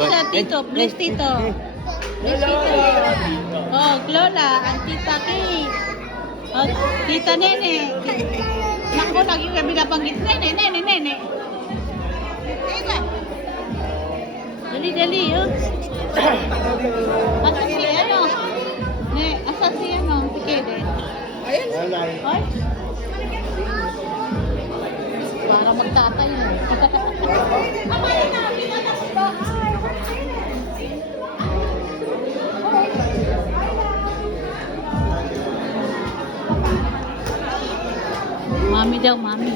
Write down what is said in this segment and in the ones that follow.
siya, Tito. Bless, Tito. Bless, Tito. Oh, Lola, ang Tita Kay. Oh, Tita Nene. Naku, lagi kami nabanggit. Nene, Nene, Nene. Dali, dali, oh. Asan si ano? Asan si ano? Si Keden. Ayan. Ay. Para magtatay. Mami daw, mami.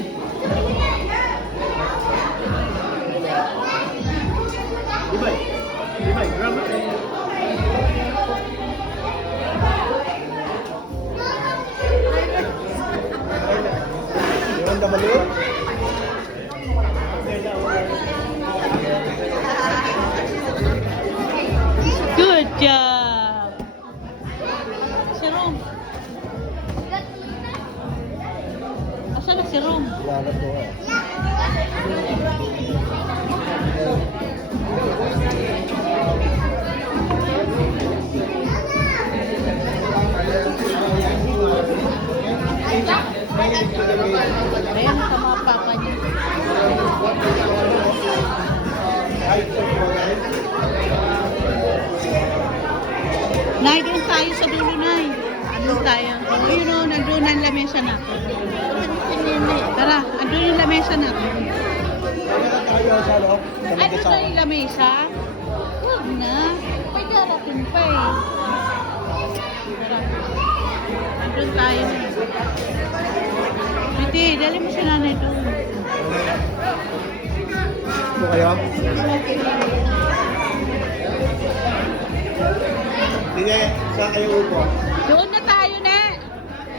Ibay, grandma. Yung damali? Good job. Si Rom. Asan na si Rom? Wala to eh. Ayan, sa mga papa niya. Nay, doon tayo sa dulo, Nay. Andun tayo. Oh, yun o, nandun ang lamesa na. Tara, andun yung lamesa na. Tayo sa loob. Ay, doon tayo yung lamesa? Huwag na. May darating pa eh. Tara. Andun tayo. Hindi, dali mo si nanay doon. Ito kayo? Hindi, saan kayo upo? Doon na tayo, ne.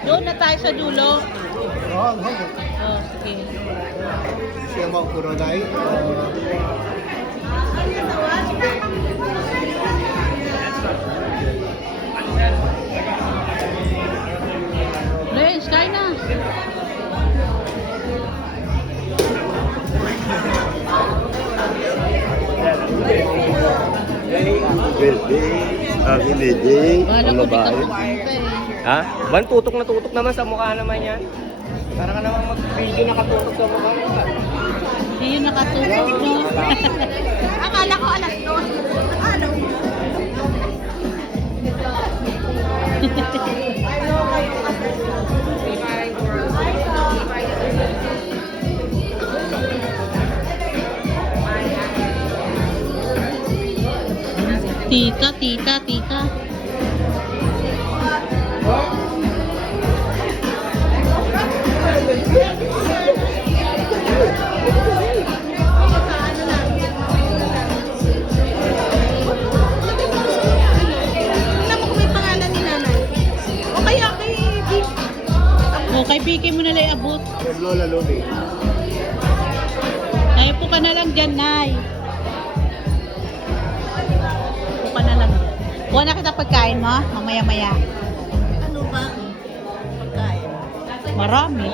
Doon na tayo sa dulo. Oo, Oh, sige. siya mo puro dahil. Let's kain na. Ang hindi, Bahala ang ko di ka babae. pupunta eh. Ha? Ban, tutok na tutok naman sa mukha naman yan. Para ka naman mag-video nakatutok sa mukha mo. Hindi yun nakatulog, no? Akala ko alas 2. Ano? Tita, tita, tita. Tingnan mo kung may pangalan ni nanay. O kaya kay Vic. O, kay Vicky mo na lang abot. Yung Lola Lodi. Ay, po ka na lang dyan, Nay. Po ka na lang dyan. Kuha na kita pagkain mo, mamaya-maya. Ano ba? Pagkain. Marami.